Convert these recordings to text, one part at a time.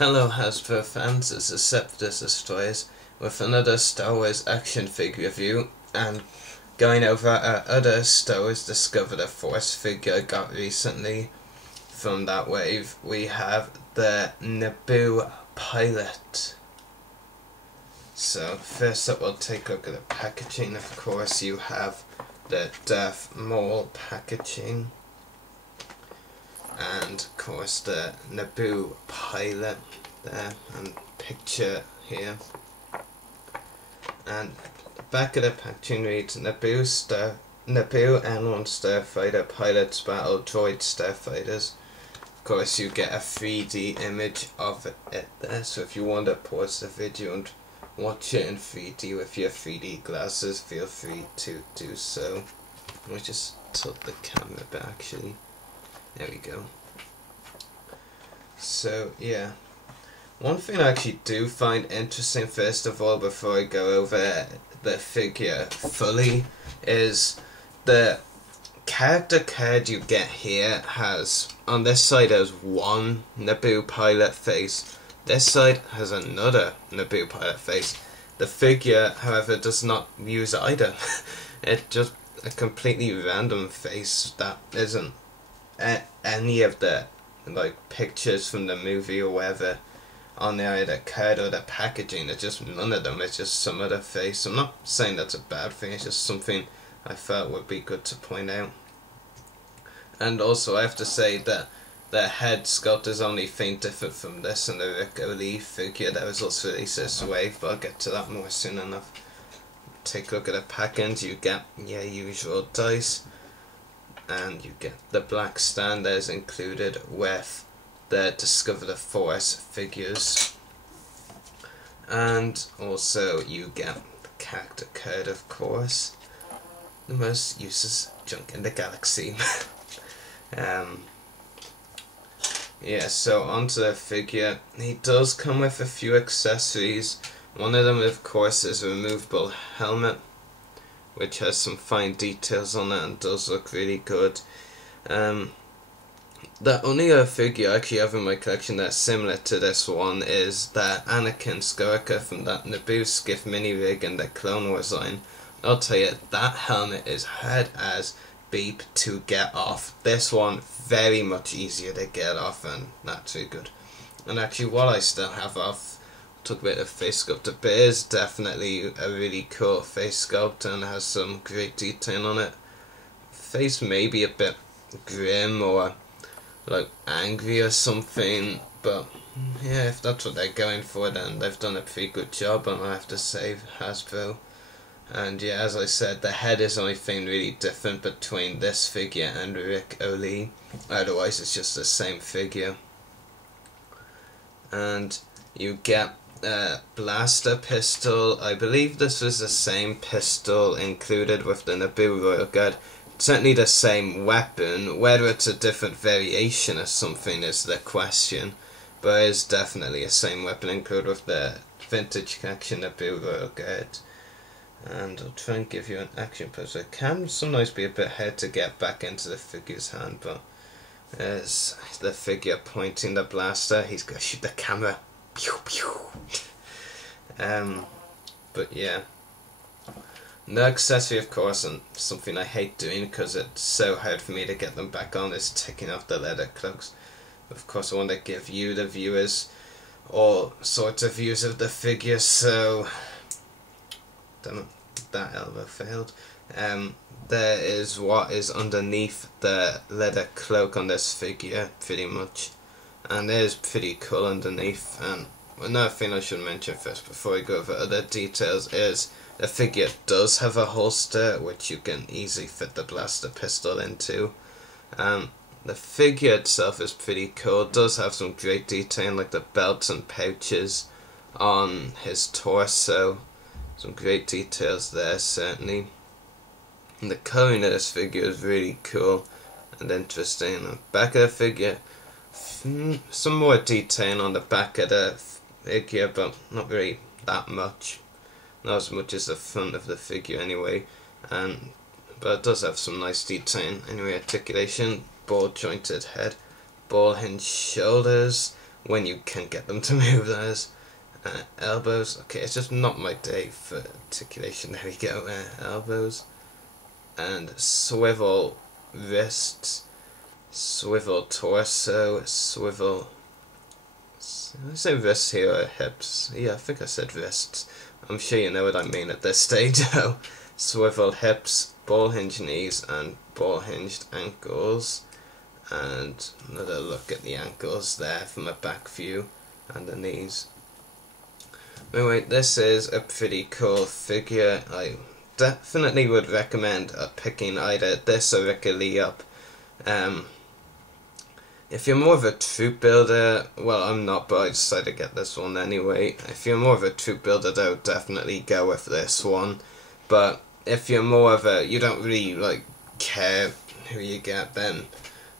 Hello Hasbro fans, this is Scepter's Destroyers with another Star Wars action figure review, and going over our other Star Wars Discover the Force figure I got recently from that wave. We have the Naboo pilot. So first up we'll take a look at the packaging. Of course you have the Darth Maul packaging, and of course the Naboo pilot there, and picture here. And the back of the packaging reads Naboo N1 Starfighter Pilots Battle Droid Starfighters. Of course you get a 3D image of it there, so if you want to pause the video and watch it in 3D with your 3D glasses, feel free to do so. Let me just tilt the camera back actually. There we go. So yeah, one thing I actually do find interesting, first of all, before I go over the figure fully, is the character card you get here has, on this side has one Naboo pilot face, this side has another Naboo pilot face. The figure, however, does not use either. It's just a completely random face that isn't any of the pictures from the movie or whatever on the either card or the packaging. It's just none of them, it's just some other face. I'm not saying that's a bad thing, it's just something I felt would be good to point out. And also I have to say that the head sculpt is only thing different from this and the Rick O'Lee figure that was also released this wave, but I'll get to that more soon enough. Take a look at the package. You get your usual dice, and you get the black stand that is included with the Discover the Force figures, and also you get the character card, of course, the most useless junk in the galaxy. Yeah, so onto the figure. He does come with a few accessories. One of them, of course, is a removable helmet, which has some fine details on it and does look really good. The only other figure I actually have in my collection that's similar to this one is the Anakin Skywalker from that Naboo Skiff mini rig and the Clone Wars line. I'll tell you, that helmet is hard as beep to get off. This one very much easier to get off, and that's really good. And actually, what I still have off, took a bit of face sculpt. The bear is definitely a really cool face sculpt and has some great detail on it. Face may be a bit grim or like angry or something, but yeah, if that's what they're going for, then they've done a pretty good job, and I have to say, Hasbro. And yeah, as I said, the head is the only thing really different between this figure and Rick O'Lee. Otherwise it's just the same figure. And you get a blaster pistol. I believe this was the same pistol included with the Naboo Royal Guard. Certainly the same weapon. Whether it's a different variation or something is the question, but it is definitely the same weapon included with the vintage action Naboo Royal Guard. And I'll try and give you an action pose. It can sometimes be a bit hard to get back into the figure's hand, but there's the figure pointing the blaster. He's going to shoot the camera. Pew pew. But yeah, the accessory, of course, and something I hate doing because it's so hard for me to get them back on, is taking off the leather cloaks. Of course I want to give you, the viewers, all sorts of views of the figure, so damn it, that elbow failed. There is what is underneath the leather cloak on this figure, pretty much, and it is pretty cool underneath. And another thing I should mention first before I go over other details is the figure does have a holster which you can easily fit the blaster pistol into. The figure itself is pretty cool. It does have some great detail, like the belts and pouches on his torso. Some great details there, certainly. And the colouring of this figure is really cool and interesting. On the back of the figure, some more detail on the back of the figure, but not really that much. Not as much as the front of the figure anyway. But it does have some nice detail. Anyway, articulation, ball jointed head, ball hinged shoulders, when you can get them to move those. Elbows, okay, it's just not my day for articulation. There we go. Elbows and swivel wrists, swivel torso, swivel. Did I say wrists here or hips? Yeah, I think I said wrists. I'm sure you know what I mean at this stage. Swivel hips, ball hinge knees, and ball hinged ankles. And another look at the ankles there from a back view, and the knees. Anyway, this is a pretty cool figure. I definitely would recommend picking either this or Ricky Lee up. If you're more of a troop builder, well, I'm not, but I decided to get this one anyway. If you're more of a troop builder, though, definitely go with this one. But if you're more of a, you don't really like care who you get, then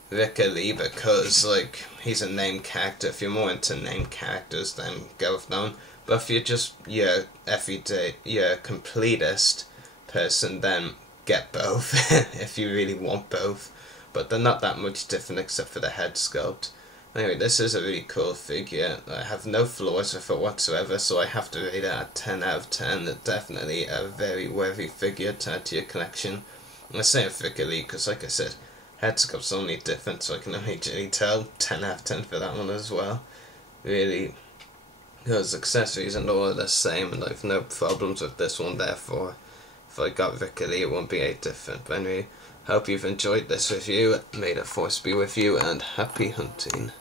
Ricky Lee, because like he's a named character. If you're more into named characters, then go with that one. But if you're just your everyday, your completist person, then get both if you really want both. But they're not that much different except for the head sculpt. Anyway, this is a really cool figure. I have no flaws with it whatsoever, so I have to rate it at 10 out of 10. It's definitely a very worthy figure to add to your collection. And I say it Ricky Lee because, like I said, head sculpt's only different, so I can immediately tell 10 out of 10 for that one as well. Really, because accessories and all are the same, and I've no problems with this one, therefore if I got Ricky Lee it won't be any different. But anyway, hope you've enjoyed this review. May the force be with you, and happy hunting.